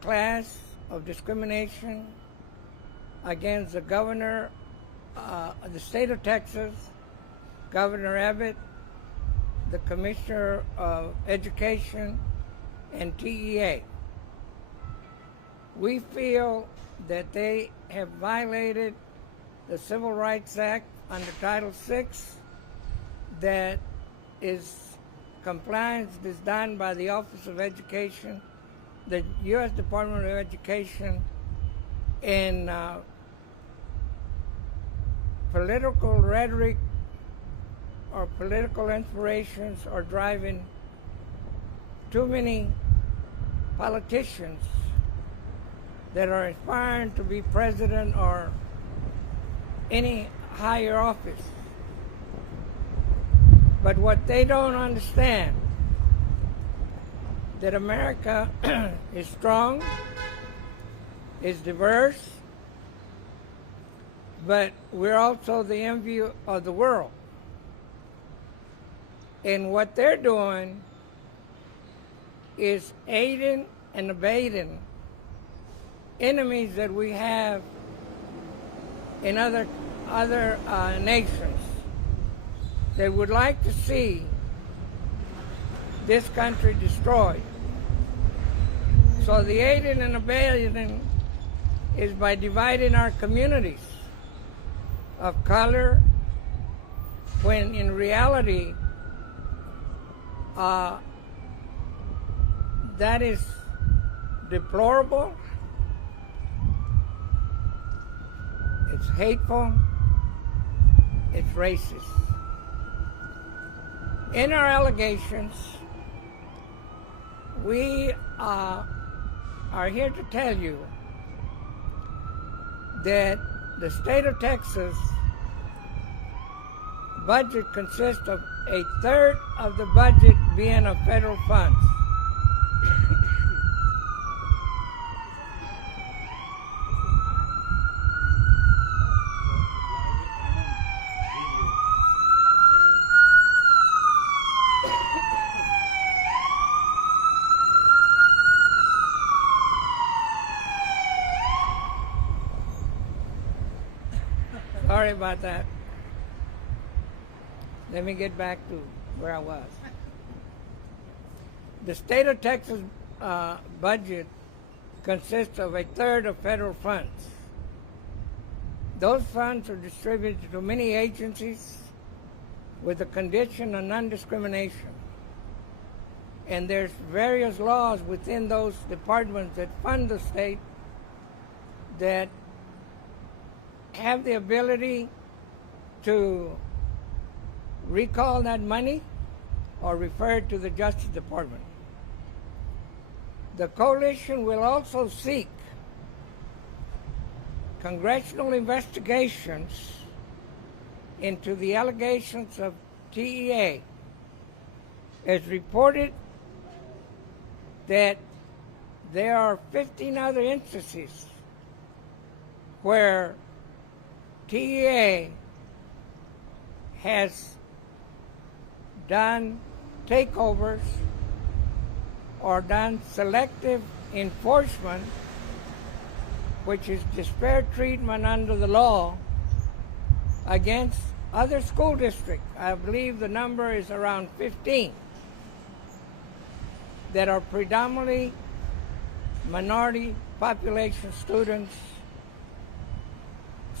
class of discrimination against the governor of the state of Texas, Governor Abbott, the Commissioner of Education, and TEA. We feel that they have violated the Civil Rights Act under Title VI, that is compliance is done by the Office of Education, the U.S. Department of Education, and political rhetoric or political inspirations are driving too many politicians that are aspiring to be president or any higher office. But what they don't understand, that America is strong, is diverse, but we're also the envy of the world. And what they're doing is aiding and abetting enemies that we have in other nations that would like to see this country destroyed. So the aiding and abetting is by dividing our communities of color, when in reality that is deplorable, it's hateful, it's racist. In our allegations, we are here to tell you that the state of Texas budget consists of a third of the budget being of federal funds. Sorry about that. Let me get back to where I was. The state of Texas budget consists of a third of federal funds. Those funds are distributed to many agencies with the condition of non-discrimination. And there's various laws within those departments that fund the state that have the ability to recall that money or refer it to the Justice Department. The coalition will also seek congressional investigations into the allegations of TEA, as reported that there are 15 other instances where TEA has done takeovers or done selective enforcement, which is disparate treatment under the law against other school districts. I believe the number is around 15 that are predominantly minority population students.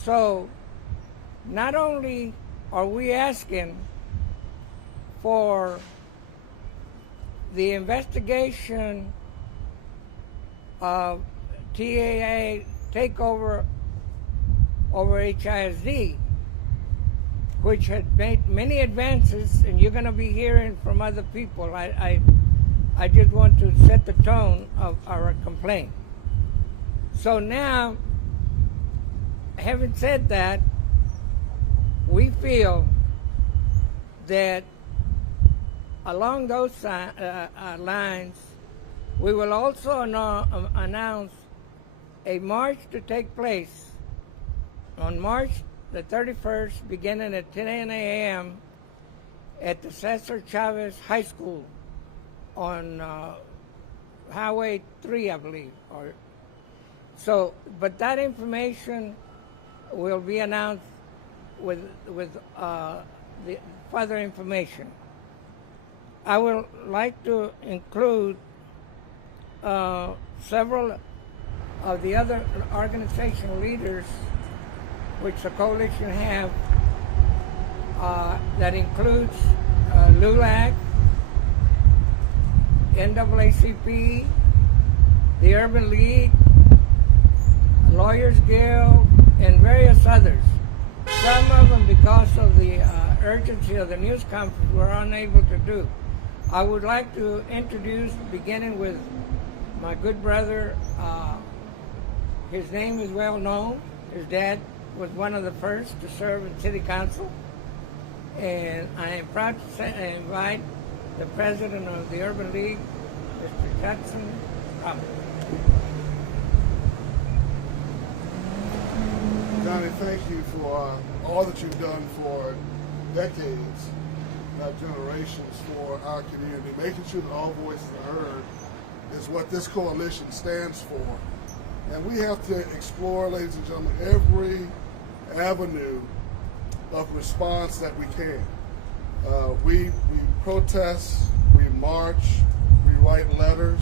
So not only are we asking for the investigation of TAA takeover over HISD, which had made many advances, and you're going to be hearing from other people. I just want to set the tone of our complaint. So now, having said that, we feel that along those lines, we will also announce a march to take place on March the 31st, beginning at 10 a.m. at the Cesar Chavez High School on Highway 3, I believe. Or so, but that information will be announced with the further information. I would like to include several of the other organizational leaders which the coalition have, that includes LULAC, NAACP, the Urban League, Lawyers Guild, and various others. Some of them, because of the urgency of the news conference, were unable to do. I would like to introduce, beginning with my good brother. His name is well known. His dad was one of the first to serve in city council. And I am proud to invite the president of the Urban League, Mr. Jackson Roberts. Johnny, thank you for all that you've done for decades, not generations, for our community. Making sure that all voices are heard is what this coalition stands for. And we have to explore, ladies and gentlemen, every avenue of response that we can. We protest, we march, we write letters,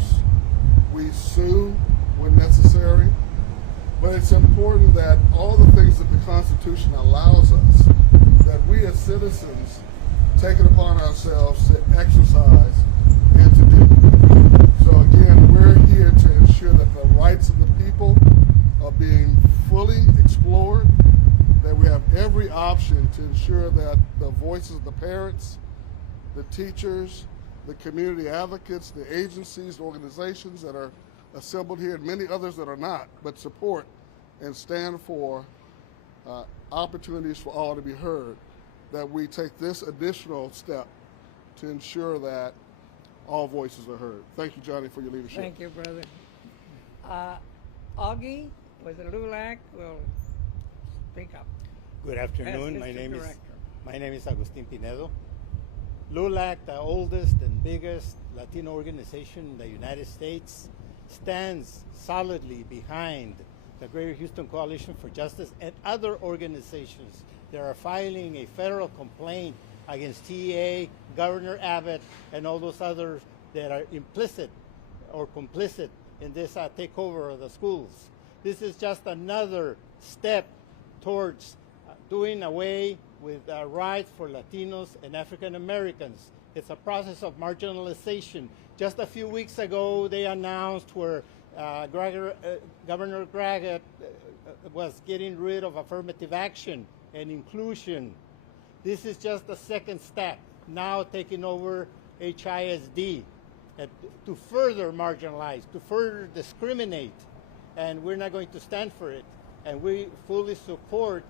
we sue when necessary. But it's important that all the things that the Constitution allows us, that we as citizens take it upon ourselves to exercise and to do. So again, we're here to ensure that the rights of the people are being fully explored, that we have every option to ensure that the voices of the parents, the teachers, the community advocates, the agencies, the organizations that are assembled here, and many others that are not, but support and stand for opportunities for all to be heard, that we take this additional step to ensure that all voices are heard. Thank you, Johnny, for your leadership. Thank you, brother. Augie with the LULAC will speak up. Good afternoon. Yes, My name is Agustin Pinedo. LULAC, the oldest and biggest Latino organization in the United States, stands solidly behind the Greater Houston Coalition for Justice and other organizations that are filing a federal complaint against TA, Governor Abbott, and all those others that are implicit or complicit in this takeover of the schools. This is just another step towards doing away with rights for Latinos and African Americans. It's a process of marginalization. Just a few weeks ago, they announced where Governor Graggett was getting rid of affirmative action and inclusion. This is just a second step, now taking over HISD to further marginalize, to further discriminate, and we're not going to stand for it. And we fully support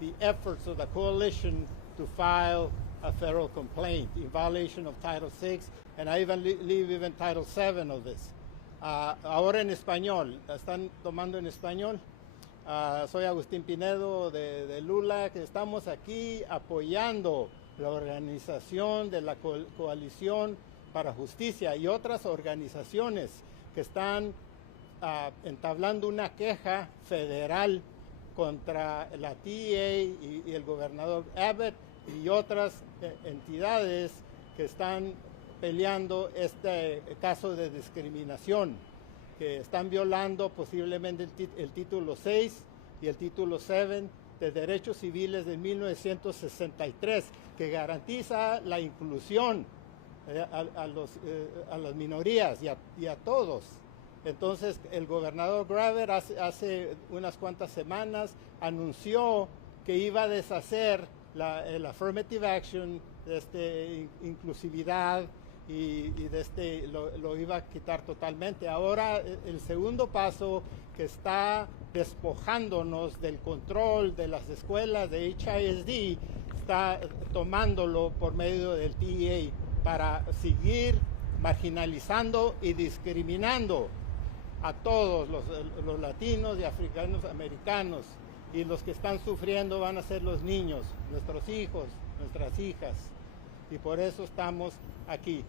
the efforts of the coalition to file a federal complaint in violation of Title VI, and I believe even Title VII of this. Ahora en español, ¿están tomando en español? Soy Agustín Pinedo de LULAC. Estamos aquí apoyando la organización de la Coalición para Justicia y otras organizaciones que están entablando una queja federal contra la TA y el gobernador Abbott y otras entidades que están peleando este caso de discriminación, que están violando posiblemente el título 6 y el título 7 de Derechos Civiles de 1963, que garantiza la inclusión a las minorías y a todos. Entonces, el gobernador Graver hace unas cuantas semanas anunció que iba a deshacer el affirmative action, inclusividad, y lo iba a quitar totalmente. Ahora, el segundo paso, que está despojándonos del control de las escuelas de HISD, está tomándolo por medio del TEA para seguir marginalizando y discriminando a todos los latinos y africanos americanos, y los que están sufriendo van a ser los niños, nuestros hijos, nuestras hijas, y por eso estamos aquí.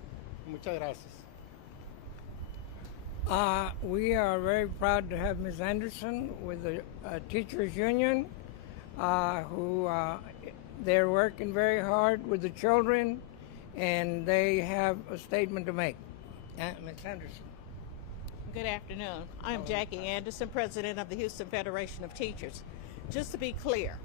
Muchas gracias. We are very proud to have Ms. Anderson with the Teachers Union, who they're working very hard with the children, and they have a statement to make. Ms. Anderson. Good afternoon. I'm Jackie Anderson, president of the Houston Federation of Teachers. Just to be clear,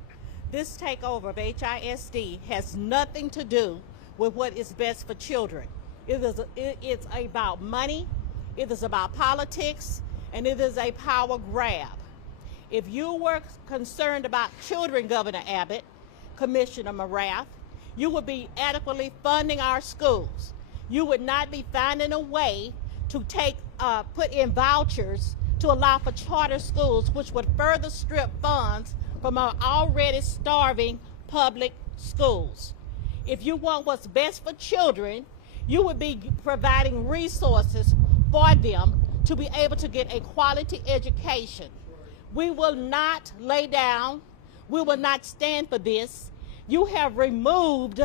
this takeover of HISD has nothing to do with what is best for children. It's about money, it is about politics, and it is a power grab. If you were concerned about children, Governor Abbott, Commissioner Marath, you would be adequately funding our schools. You would not be finding a way to put in vouchers to allow for charter schools, which would further strip funds from our already starving public schools. If you want what's best for children, you would be providing resources for them to be able to get a quality education. We will not lay down. We will not stand for this. You have removed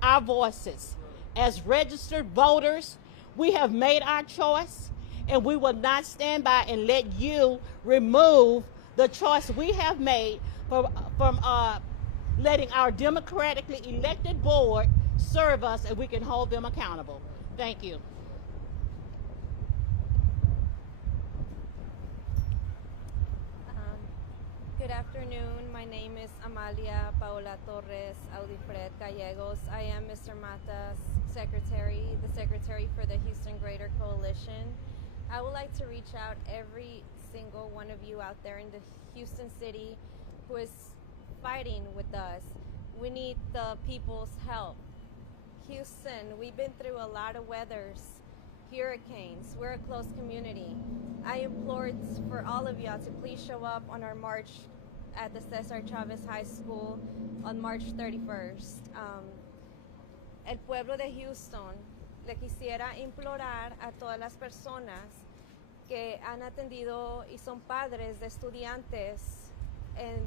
our voices. As registered voters, we have made our choice, and we will not stand by and let you remove the choice we have made from letting our democratically elected board serve us, and we can hold them accountable. Thank you. Good afternoon. My name is Amalia Paola Torres Audifred Gallegos. I am Mr. Mata's secretary, the secretary for the Houston Greater Coalition. I would like to reach out every single one of you out there in the Houston city who is fighting with us. We need the people's help. Houston, we've been through a lot of weathers, hurricanes. We're a close community. I implored for all of y'all to please show up on our march at the Cesar Chavez High School on March 31st. El pueblo de Houston, le quisiera implorar a todas las personas que han atendido y son padres de estudiantes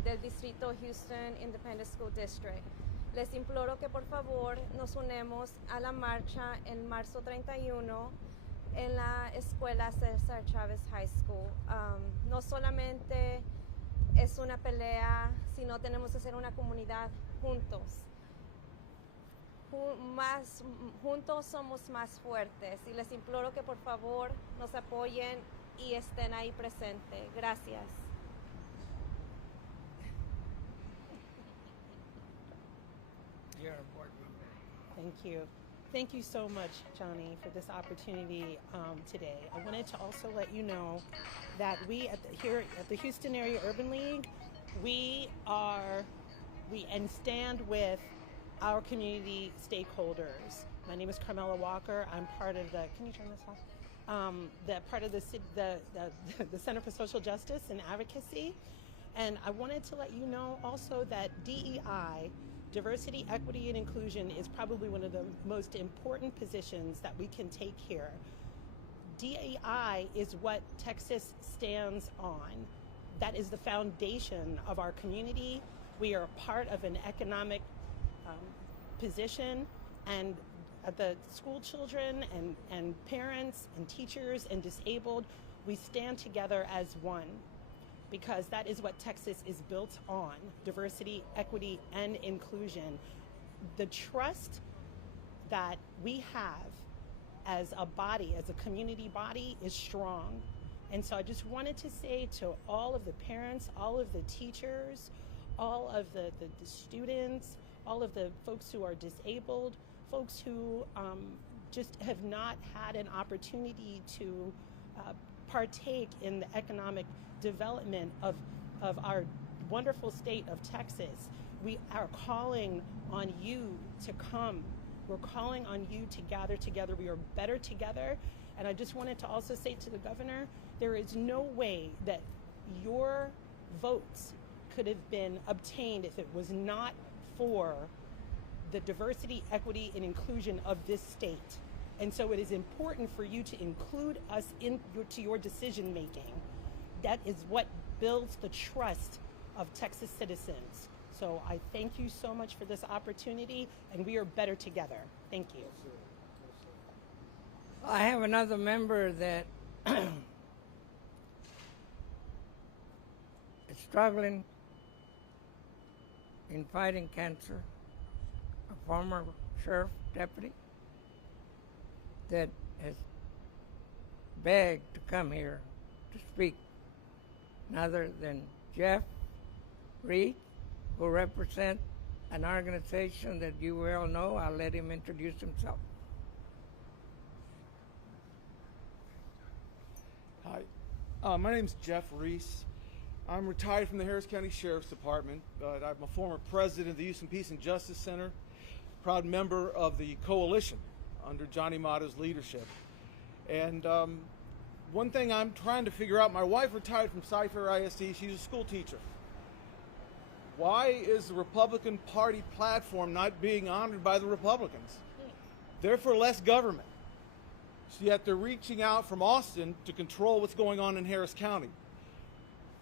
del distrito Houston Independent School District. Les imploro que por favor nos unemos a la marcha en marzo 31 en la escuela Cesar Chavez High School. No solamente es una pelea, sino tenemos que ser una comunidad juntos. Juntos somos más fuertes, y les imploro que por favor nos apoyen y estén ahí presentes. Gracias. You're a board member. Thank you. Thank you so much, Johnny, for this opportunity today. I wanted to also let you know that we here at the Houston Area Urban League, we stand with our community stakeholders. My name is Carmela Walker. I'm part of the, can you turn this off? Part of the Center for Social Justice and Advocacy. And I wanted to let you know also that DEI, diversity, equity, and inclusion, is probably one of the most important positions that we can take here. DEI is what Texas stands on. That is the foundation of our community. We are part of an economic position, and the school children and parents and teachers and disabled, we stand together as one, because that is what Texas is built on: diversity, equity, and inclusion. The trust that we have as a body, as a community body, is strong. And so I just wanted to say to all of the parents, all of the teachers, all of the students, all of the folks who are disabled, folks who just have not had an opportunity to partake in the economic development of our wonderful state of Texas. We are calling on you to come. We're calling on you to gather together. We are better together. And I just wanted to also say to the governor, there is no way that your votes could have been obtained if it was not for the diversity, equity, and inclusion of this state. And so it is important for you to include us into your decision making. That is what builds the trust of Texas citizens. So I thank you so much for this opportunity, and we are better together. Thank you. I have another member that struggling in fighting cancer, a former sheriff deputy that has begged to come here to speak, none other than Jeff Reed, who represents an organization that you well know. I'll let him introduce himself. Hi, my name's Jeff Reese. I'm retired from the Harris County Sheriff's Department. I'm a former president of the Houston Peace and Justice Center, proud member of the coalition under Johnny Mata's leadership. And one thing I'm trying to figure out, my wife retired from Cypher ISD, she's a school teacher. Why is the Republican Party platform not being honored by the Republicans? They're for less government. Yet they're reaching out from Austin to control what's going on in Harris County.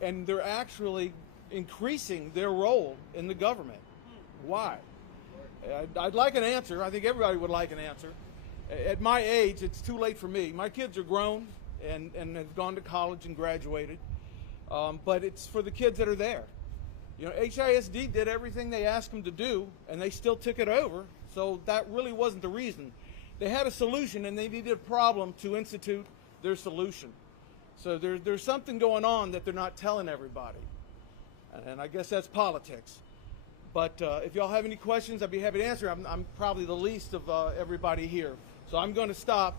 And they're actually increasing their role in the government. Why? I'd like an answer. I think everybody would like an answer. At my age, it's too late for me. My kids are grown and have gone to college and graduated. But it's for the kids that are there. You know, HISD did everything they asked them to do, and they still took it over. So that really wasn't the reason. They had a solution, and they needed a problem to institute their solution. So there's something going on that they're not telling everybody. And I guess that's politics. But if y'all have any questions, I'd be happy to answer. I'm probably the least of everybody here. So I'm going to stop.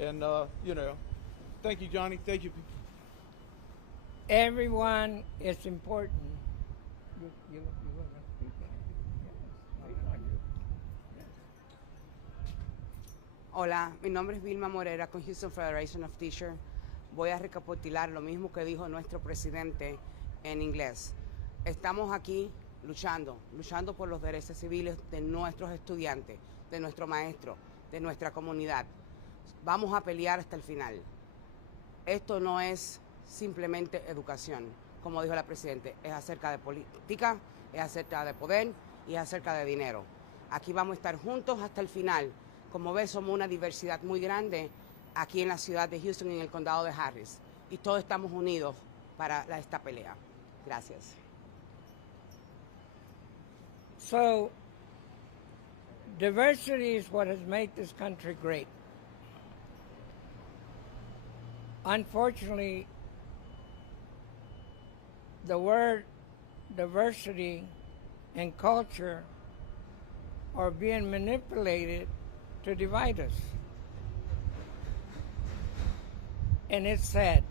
And, you know, thank you, Johnny. Thank you. Everyone is important. You Hola, mi nombre es Vilma Morera con Houston Federation of Teachers. Voy a recapitular lo mismo que dijo nuestro presidente en inglés. Estamos aquí luchando por los derechos civiles de nuestros estudiantes, de nuestros maestros, de nuestra comunidad. Vamos a pelear hasta el final. Esto no es simplemente educación, como dijo la presidenta, es acerca de política, es acerca de poder y es acerca de dinero. Aquí vamos a estar juntos hasta el final. Como ves, somos una diversidad muy grande aquí en la ciudad de Houston y en el condado de Harris. Y todos estamos unidos para esta pelea. Gracias. So, diversity is what has made this country great. Unfortunately, the word diversity and culture are being manipulated to divide us. And it's sad.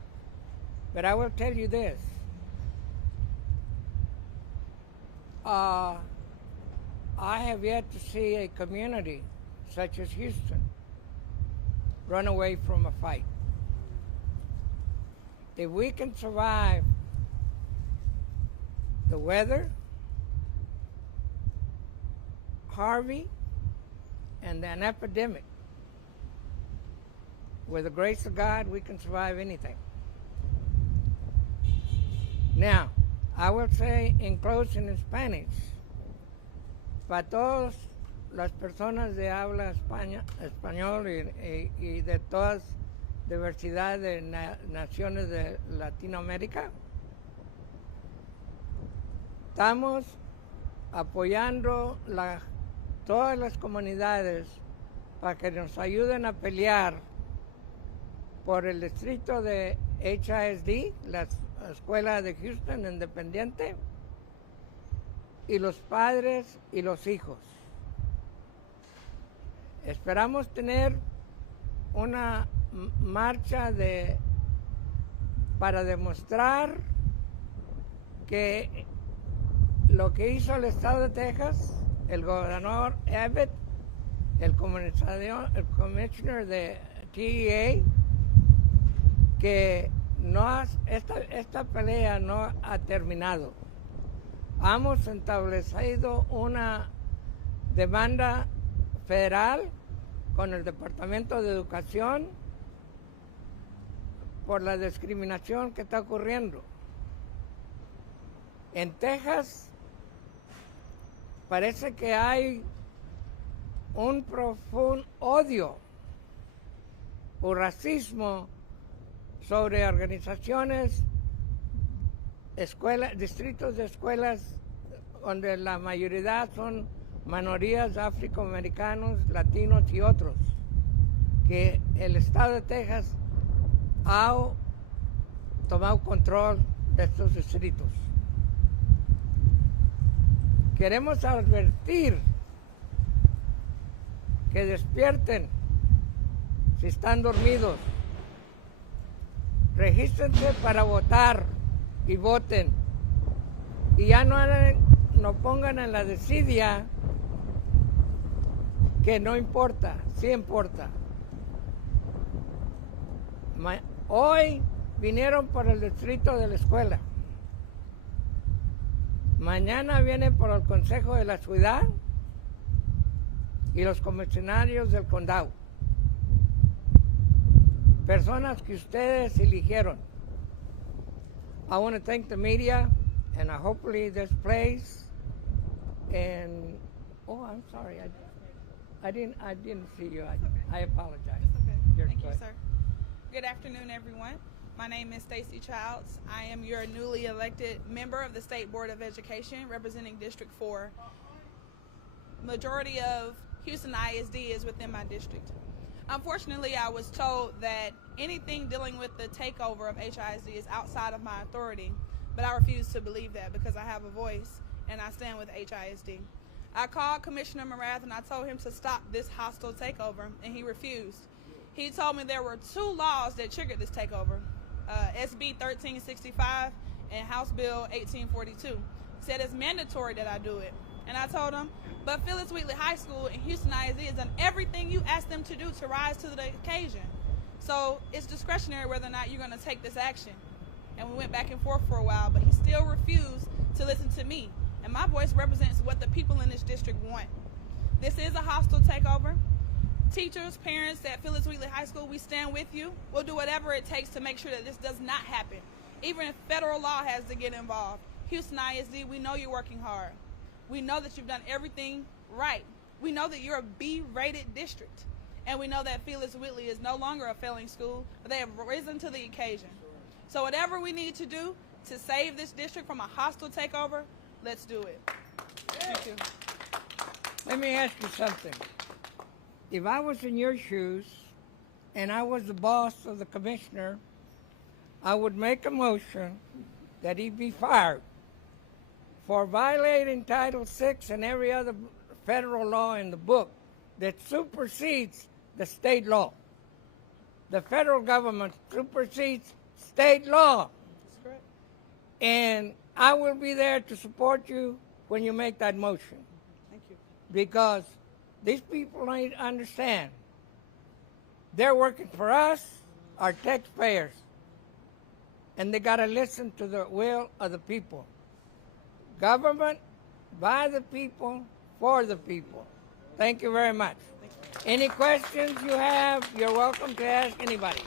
But I will tell you this. I have yet to see a community such as Houston run away from a fight. If we can survive the weather, Harvey, and an epidemic, with the grace of God, we can survive anything. Now, I will say in closing in Spanish, para todas las personas de habla español y de todas diversidad de naciones de Latinoamérica, estamos apoyando todas las comunidades para que nos ayuden a pelear por el distrito de HISD, la escuela de Houston independiente, y los padres y los hijos. Esperamos tener una marcha para demostrar que lo que hizo el estado de Texas, el gobernador Abbott, el commissioner de TEA, que esta pelea no ha terminado. Hemos establecido una demanda federal con el Departamento de Educación por la discriminación que está ocurriendo. En Texas parece que hay un profundo odio o racismo sobre organizaciones, escuelas, distritos de escuelas donde la mayoría son minorías afroamericanos, latinos y otros, que el estado de Texas ha tomado control de estos distritos. Queremos advertir que despierten si están dormidos. Regístrense para votar y voten. Y ya no pongan en la desidia que no importa, sí importa. Hoy vinieron por el distrito de la escuela. Mañana vienen por el consejo de la ciudad y los comisionarios del condado. Personas que ustedes eligieron. I want to thank the media and hopefully this place and I'm sorry, I didn't see you. I apologize. It's okay. You're Thank you, good. sir. Good afternoon, everyone. My name is Stacy Childs. I am your newly elected member of the State Board of Education representing District 4. Majority of Houston ISD is within my district. Unfortunately, I was told that anything dealing with the takeover of HISD is outside of my authority, but I refuse to believe that because I have a voice and I stand with HISD. I called Commissioner Morath and I told him to stop this hostile takeover, and he refused. He told me there were 2 laws that triggered this takeover, SB 1365 and House Bill 1842. Said it's mandatory that I do it. And I told him, but Phyllis Wheatley High School and Houston ISD has done everything you asked them to do to rise to the occasion. So it's discretionary whether or not you're going to take this action. And we went back and forth for a while, but he still refused to listen to me. And my voice represents what the people in this district want. This is a hostile takeover. Teachers, parents at Phyllis Wheatley High School, we stand with you. We'll do whatever it takes to make sure that this does not happen. Even if federal law has to get involved. Houston ISD, we know you're working hard. We know that you've done everything right. We know that you're a B-rated district. And we know that Phyllis Wheatley is no longer a failing school, but they have risen to the occasion. So whatever we need to do to save this district from a hostile takeover, let's do it. Thank you. Let me ask you something. If I was in your shoes and I was the boss of the commissioner, I would make a motion that he be fired for violating Title VI and every other federal law in the book that supersedes the state law. The federal government supersedes state law. That's correct. And I will be there to support you when you make that motion. Thank you. Because these people need to understand they're working for us, our taxpayers, and they got to listen to the will of the people. Government by the people, for the people. Thank you very much. Any questions you have, you're welcome to ask anybody. I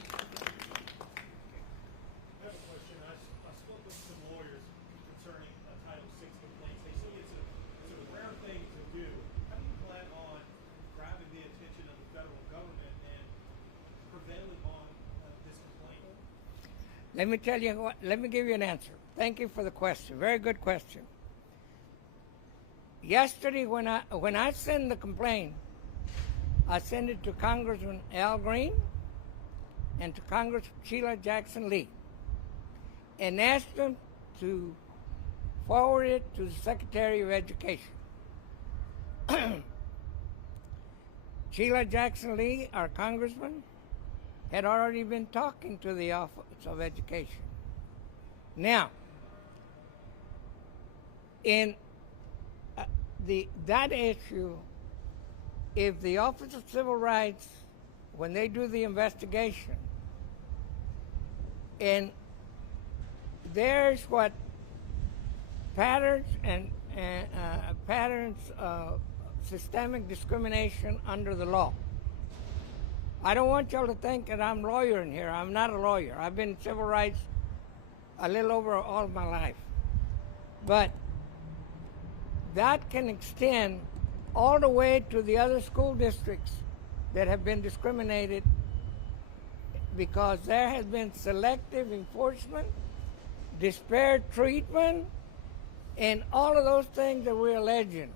have a question. I spoke with some lawyers concerning Title VI complaints. They say it's a rare thing to do. How do you plan on grabbing the attention of the federal government and prevailing on this complaint? Let me tell you what, let me give you an answer. Thank you for the question. Very good question. Yesterday when I send the complaint, I send it to Congressman Al Green and to Congress Sheila Jackson Lee and asked them to forward it to the Secretary of Education. Sheila Jackson Lee, our congressman, had already been talking to the Office of Education. Now, in that issue, if the Office of Civil Rights, when they do the investigation, and there's what patterns and patterns of systemic discrimination under the law. I don't want y'all to think that I'm a lawyer in here. I'm not a lawyer. I've been in civil rights a little over all of my life. But that can extend all the way to the other school districts that have been discriminated because there has been selective enforcement, disparate treatment, and all of those things that we're alleging.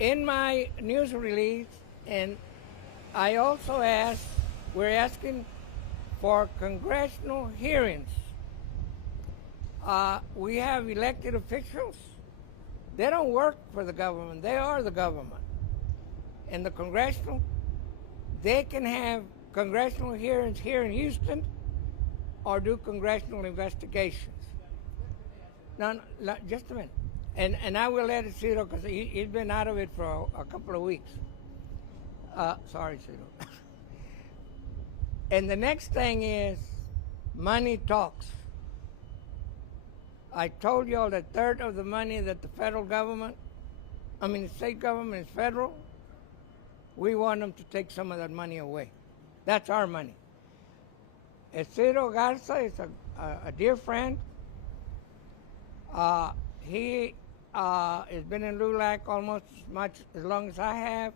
In my news release, and I also we're asking for congressional hearings. We have elected officials. They don't work for the government. They are the government. And the congressional, they can have congressional hearings here in Houston or do congressional investigations. No, just a minute. And I will let Ciro, because he's been out of it for a couple of weeks. Sorry, Ciro. And the next thing is money talks. I told you all that third of the money that the federal government, the state government is federal. We want them to take some of that money away. That's our money. Ciro Garza is a dear friend. He has been in LULAC almost as long as I have,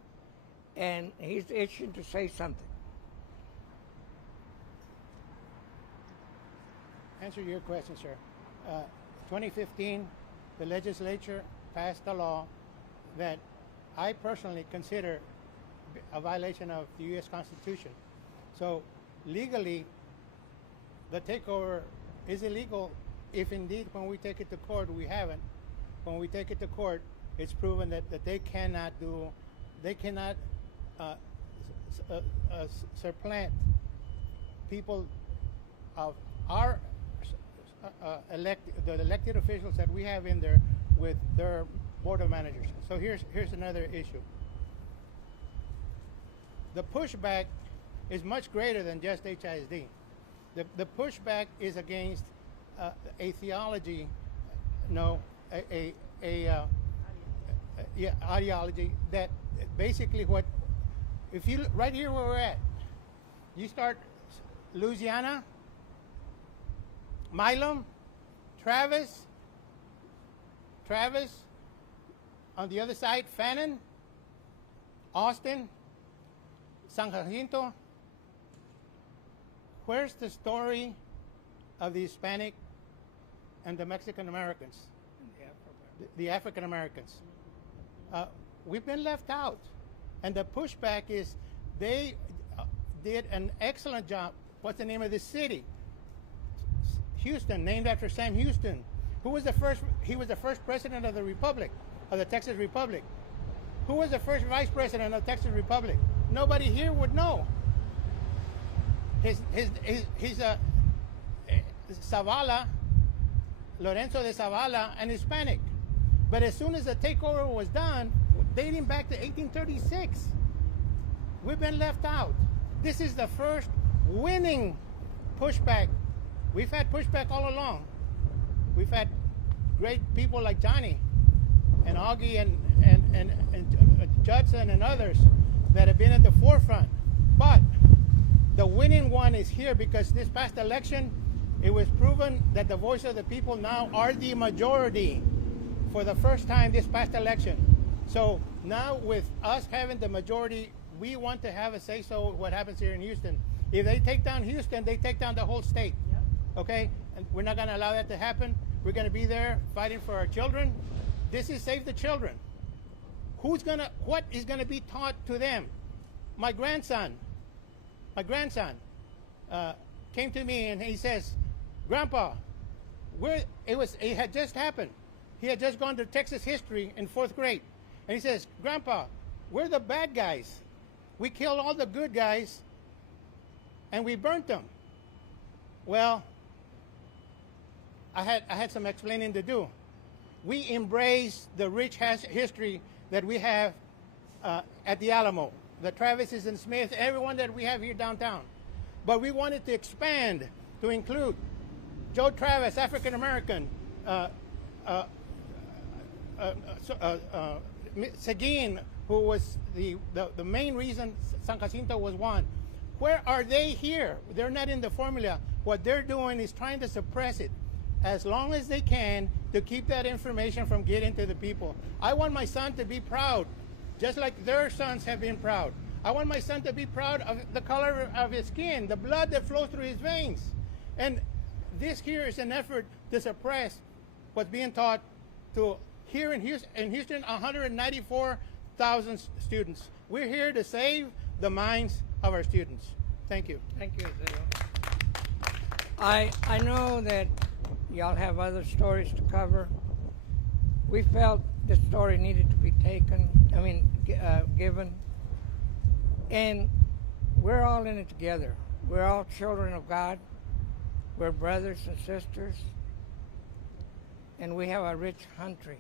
and he's itching to say something. Answer your question, sir. 2015, the legislature passed a law that I personally consider a violation of the U.S. Constitution. So legally, the takeover is illegal if indeed when we take it to court, we haven't. When we take it to court, it's proven that they cannot supplant people of our the elected officials that we have in there with their board of managers. So here's another issue. The pushback is much greater than just HISD. The pushback is against a theology, ideology that basically if you right here where we're at, you start Louisiana, Milam, Travis, on the other side, Fannin, Austin, San Jacinto. Where's the story of the Hispanic and the Mexican Americans? The African Americans. We've been left out. And the pushback is they did an excellent job. What's the name of this city? Houston, named after Sam Houston. Who was the first? He was the first president of the Republic, of the Texas Republic. Who was the first vice president of the Texas Republic? Nobody here would know. He's Zavala, Lorenzo de Zavala, and Hispanic. But as soon as the takeover was done, dating back to 1836, we've been left out. This is the first winning pushback. We've had pushback all along. We've had great people like Johnny and Augie and Judson and others that have been at the forefront. But the winning one is here because this past election, it was proven that the voice of the people now are the majority for the first time this past election. So now with us having the majority, we want to have a say-so what happens here in Houston. If they take down Houston, they take down the whole state. Okay? And we're not going to allow that to happen. We're going to be there fighting for our children. This is Save the Children. What is going to be taught to them? My grandson came to me and he says, Grandpa, it had just happened. He had just gone to Texas history in 4th grade. And he says, Grandpa, we're the bad guys. We killed all the good guys and we burnt them. Well, I had some explaining to do. We embrace the rich history that we have at the Alamo, the Travises and Smith, everyone that we have here downtown. But we wanted to expand to include Joe Travis, African American, Seguin, who was the main reason San Jacinto was won. Where are they here? They're not in the formula. What they're doing is trying to suppress it as long as they can to keep that information from getting to the people. I want my son to be proud, just like their sons have been proud. I want my son to be proud of the color of his skin, the blood that flows through his veins. And this here is an effort to suppress what's being taught to here in Houston 194,000 students. We're here to save the minds of our students. Thank you. Thank you, Zeno. I know that y'all have other stories to cover. We felt this story needed to be given. And we're all in it together. We're all children of God. We're brothers and sisters. And we have a rich country.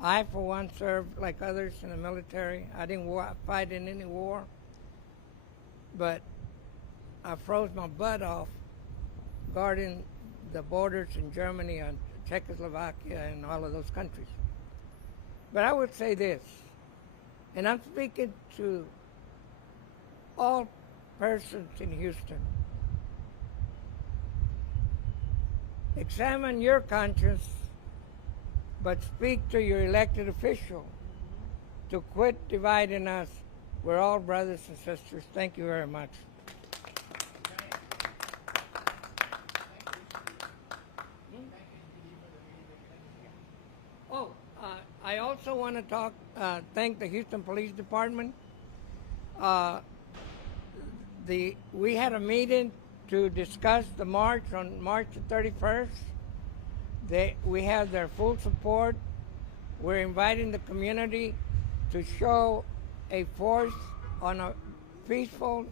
I, for one, served like others in the military. I didn't fight in any war. But I froze my butt off guarding the borders in Germany and Czechoslovakia and all of those countries. But I would say this, and I'm speaking to all persons in Houston. Examine your conscience, but speak to your elected official to quit dividing us. We're all brothers and sisters. Thank you very much. I also want to thank the Houston Police Department. We had a meeting to discuss the march on March the 31st. We have their full support. We're inviting the community to show a force on a peaceful,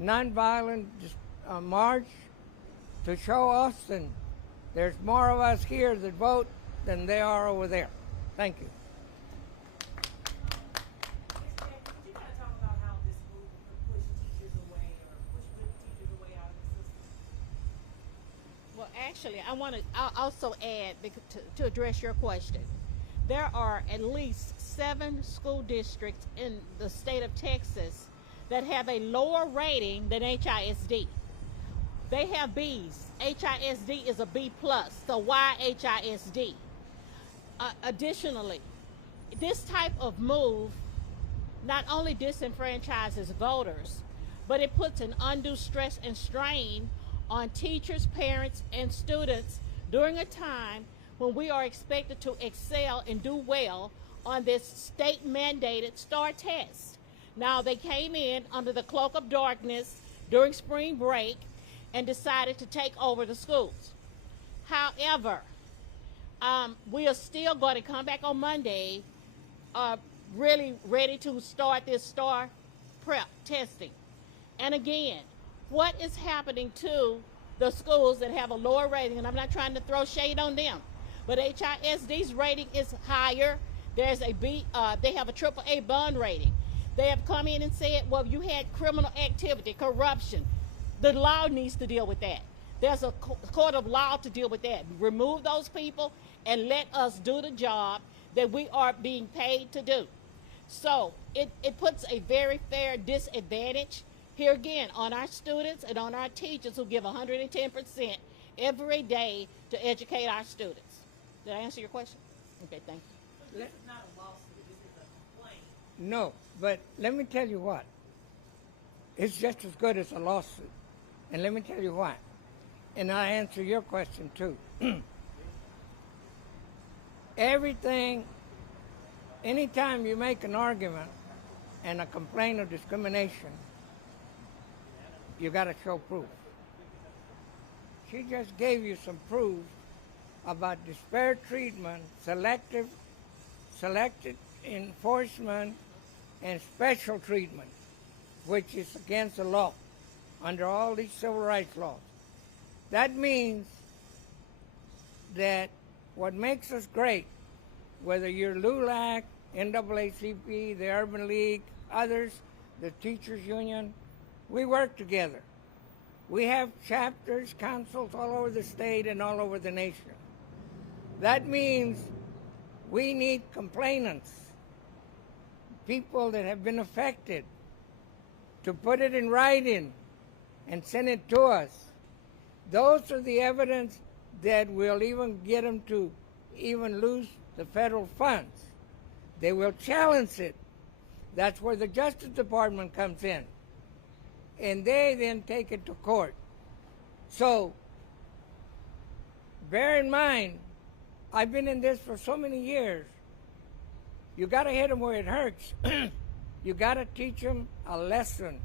nonviolent march to show Austin there's more of us here that vote than they are over there. Thank you. Well, actually, I'll also add to address your question. There are at least 7 school districts in the state of Texas that have a lower rating than HISD. They have Bs. HISD is a B+, so why HISD? Additionally, this type of move not only disenfranchises voters, but it puts an undue stress and strain on teachers, parents, and students during a time when we are expected to excel and do well on this state-mandated STAR test. Now, they came in under the cloak of darkness during spring break and decided to take over the schools. However, we are still going to come back on Monday really ready to start this STAR prep testing. And again, what is happening to the schools that have a lower rating, and I'm not trying to throw shade on them, but HISD's rating is higher. There's a B, they have a AAA bond rating. They have come in and said, well, you had criminal activity, corruption. The law needs to deal with that. There's a court of law to deal with that. Remove those people and let us do the job that we are being paid to do. So it puts a very fair disadvantage here again on our students and on our teachers who give 110% every day to educate our students. Did I answer your question? Okay, thank you. This is not a lawsuit, this is a complaint. No, but let me tell you what. It's just as good as a lawsuit. And let me tell you why. And I answer your question too. Anytime you make an argument and a complaint of discrimination, you got to show proof. She just gave you some proof about disparate treatment, selected enforcement, and special treatment, which is against the law under all these civil rights laws. That means that what makes us great, whether you're LULAC, NAACP, the Urban League, others, the Teachers Union, we work together. We have chapters, councils all over the state and all over the nation. That means we need complainants, people that have been affected, to put it in writing and send it to us. Those are the evidence that will even get them to even lose the federal funds. They will challenge it. That's where the Justice Department comes in. And they then take it to court. So, bear in mind, I've been in this for so many years. You got to hit them where it hurts. You got to teach them a lesson.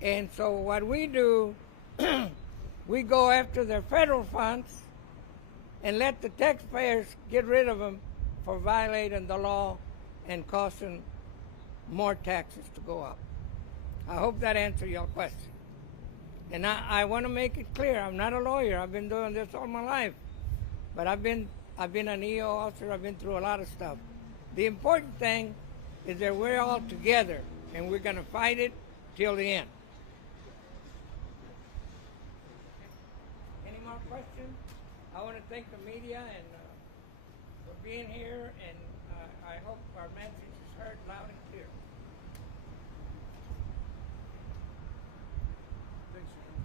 And so what we do, we go after their federal funds and let the taxpayers get rid of them for violating the law and causing more taxes to go up. I hope that answers your question. And I want to make it clear, I'm not a lawyer. I've been doing this all my life. But I've been an EO officer. I've been through a lot of stuff. The important thing is that we're all together, and we're going to fight it till the end. Any more questions? I want to thank the media and for being here, and I hope our message is heard loud and clear. Thanks, Your Honor.